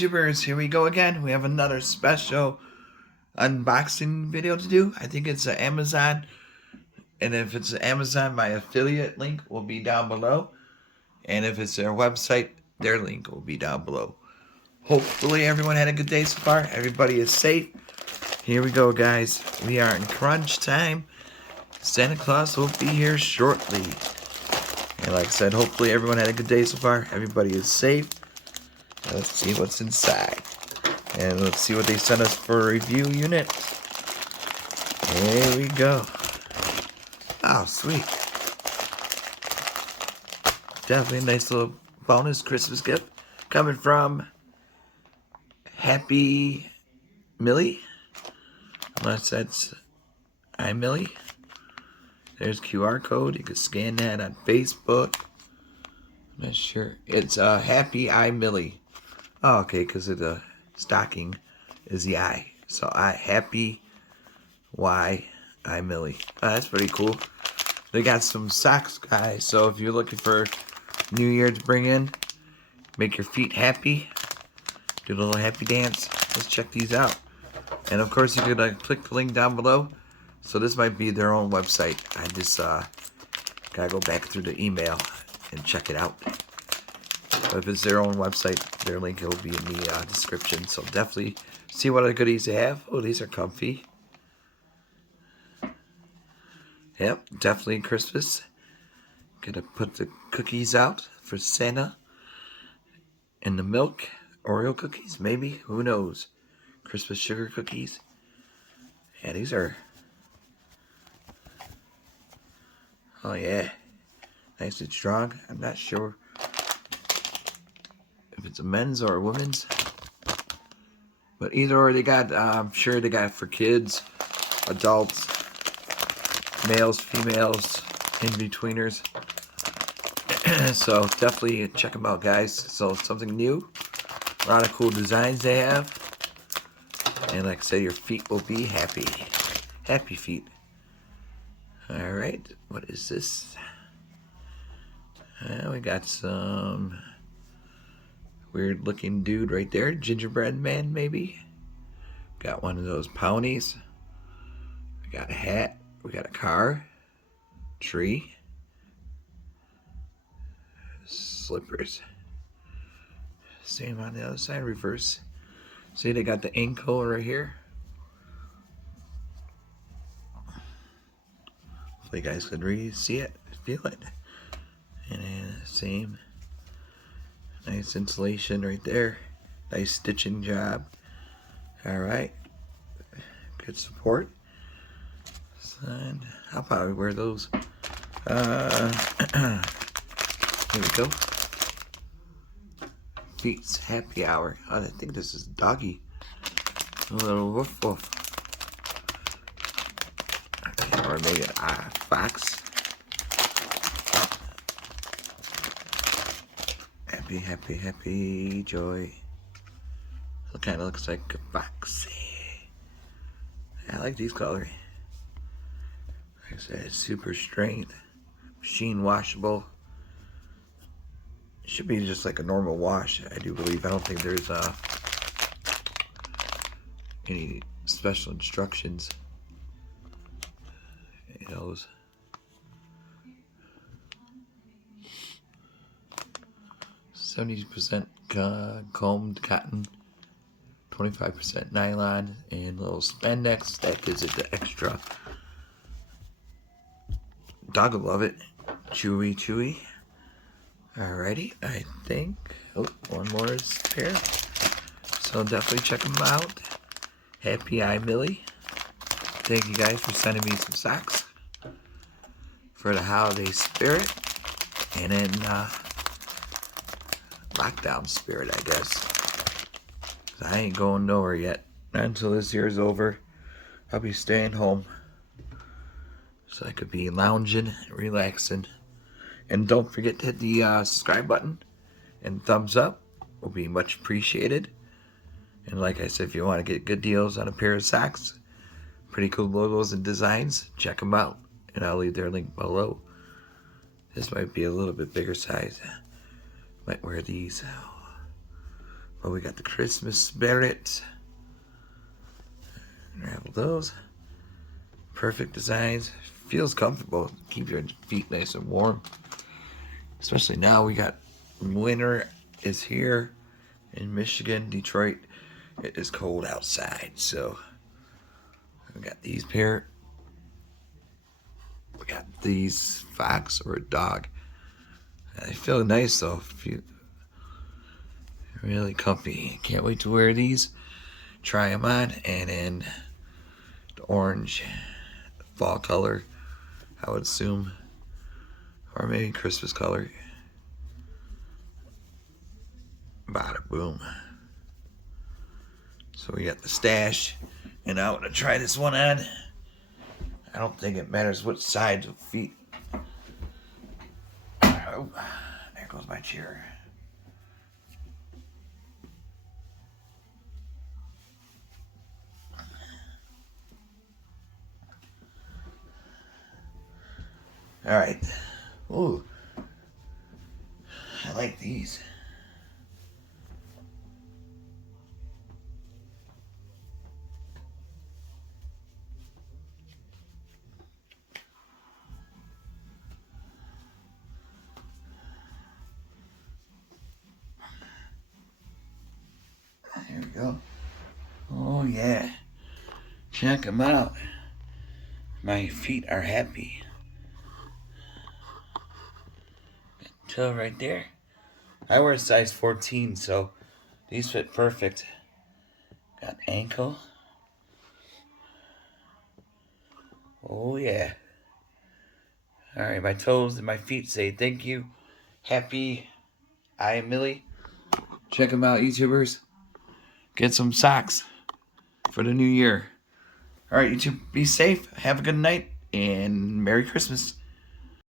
YouTubers, here we go again. We have another special unboxing video to do. I think it's Amazon, and if it's Amazon, my affiliate link will be down below, and if it's their website, their link will be down below. Hopefully everyone had a good day so far. Everybody is safe. Here we go, guys. We are in crunch time. Santa Claus will be here shortly. And like I said, hopefully everyone had a good day so far. Everybody is safe. Let's see what's inside. And let's see what they sent us for a review unit. Here we go. Oh, sweet. Definitely a nice little bonus Christmas gift. Coming from Happimily. Unless that's iMilly. There's QR code. You can scan that on Facebook. I'm not sure. It's Happimily. Oh, okay, because the stocking is the I. So Happy Y iMilly. Oh, that's pretty cool. They got some socks, guys. So if you're looking for New Year to bring in, make your feet happy, do a little happy dance. Let's check these out. And of course, you could click the link down below. So this might be their own website. I just gotta go back through the email and check it out. But if it's their own website, their link will be in the description. So definitely see what other goodies they have. Oh, these are comfy. Yep, definitely Christmas. Gonna put the cookies out for Santa. And the milk. Oreo cookies, maybe. Who knows? Christmas sugar cookies. Yeah, these are... Oh, yeah. Nice and strong. I'm not sure if it's a men's or a women's. But either or, they got, I'm sure they got for kids, adults, males, females, in-betweeners. So definitely check them out, guys. So something new. A lot of cool designs they have. And like I say, your feet will be happy. Happy feet. Alright, what is this? We got some weird looking dude right there. Gingerbread man, maybe. Got one of those ponies. We got a hat. We got a car. Tree. Slippers. Same on the other side, reverse. See, they got the ink hole right here. Hopefully you guys can really see it, feel it. And then same. Nice insulation right there. Nice stitching job. Alright. Good support. And I'll probably wear those. Here we go. Feet's happy hour. Oh, I think this is doggy. A little woof woof. Okay, or maybe a fox. Happy, happy, happy, joy. It kind of looks like a foxy. I like these colors. Like I said, super strength. Machine washable. Should be just like a normal wash, I do believe. I don't think there's any special instructions in those. %70 combed cotton, 25% nylon, and a little spandex. That gives it the extra. Dog will love it. Chewy, chewy. Alrighty, I think. Oh, one more is here. So definitely check them out. Happimily. Thank you guys for sending me some socks for the holiday spirit. And then lockdown spirit, I guess. I ain't going nowhere yet. Not until this year's over. I'll be staying home. So I could be lounging, relaxing. And don't forget to hit the subscribe button and thumbs up. Will be much appreciated. And like I said, if you want to get good deals on a pair of socks, pretty cool logos and designs, check them out. And I'll leave their link below. This might be a little bit bigger size. Might wear these. But we got the Christmas spirit. Unravel those. Perfect designs. Feels comfortable. Keep your feet nice and warm. Especially now we got winter is here in Michigan, Detroit. It is cold outside, so we got these pair. We got these fox or a dog. They feel nice though. Really comfy. Can't wait to wear these. Try them on, and then the orange fall color, I would assume, or maybe Christmas color. Bada boom. So we got the stash, and I want to try this one on. I don't think it matters which side of feet. Oh, there goes my chair. All right. Ooh, I like these. There we go. Oh yeah. Check them out. My feet are happy. Toe right there. I wear a size 14, so these fit perfect. Got ankle. Oh yeah. Alright, my toes and my feet say thank you. Happimily. Check them out, YouTubers. Get some socks for the new year. Alright, YouTube, be safe. Have a good night. And Merry Christmas.